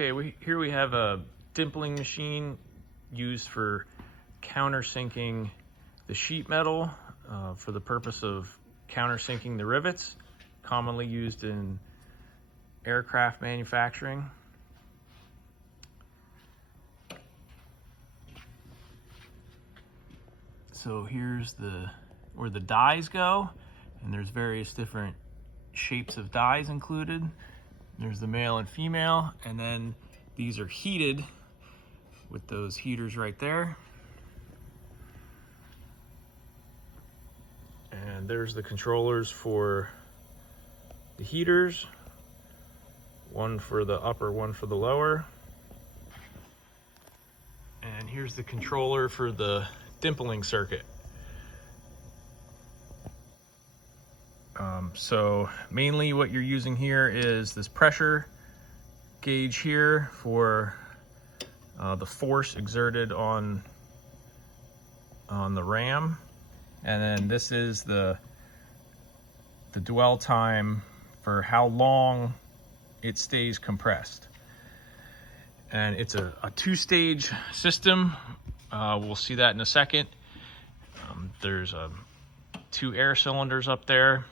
Okay, here we have a dimpling machine used for countersinking the sheet metal for the purpose of countersinking the rivets, commonly used in aircraft manufacturing. So here's where the dies go, and there's various different shapes of dies included. There's the male and female, and then these are heated with those heaters right there. And there's the controllers for the heaters, one for the upper, one for the lower. And here's the controller for the dimpling circuit. So mainly what you're using here is this pressure gauge here for the force exerted on the ram, and then this is the dwell time for how long it stays compressed. And it's a two-stage system. We'll see that in a second. There's two air cylinders up there,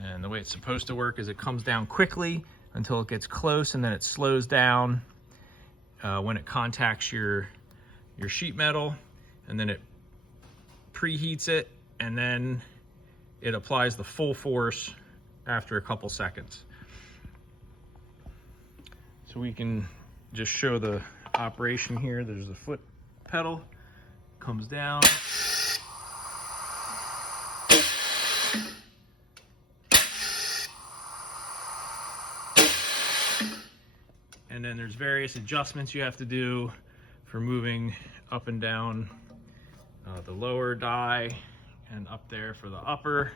and the way it's supposed to work is it comes down quickly until it gets close, and then it slows down when it contacts your sheet metal, and then it preheats it, and then it applies the full force after a couple seconds. So we can just show the operation here. There's the foot pedal, comes down, and then there's various adjustments you have to do for moving up and down the lower die and up there for the upper,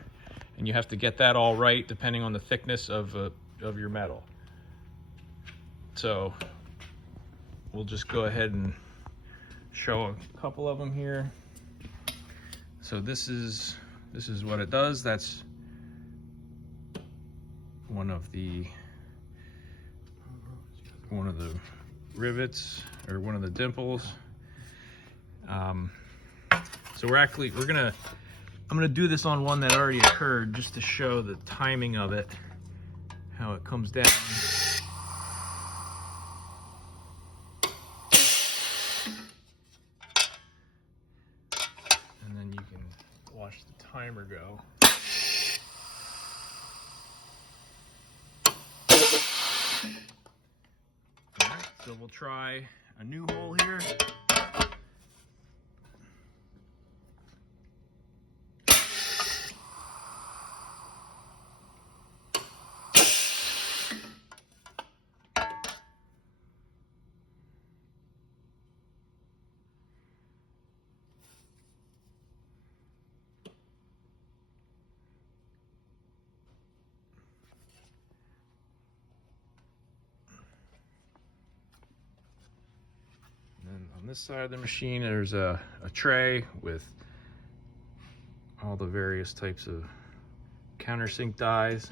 and you have to get that all right depending on the thickness of your metal. So we'll just go ahead and show a couple of them here. So this is what it does. That's one of the rivets, or one of the dimples. So I'm gonna do this on one that already occurred, just to show the timing of it, how it comes down. And then you can watch the timer go. All right, so we'll try a new hole here. And on this side of the machine, there's a tray with all the various types of countersink dies.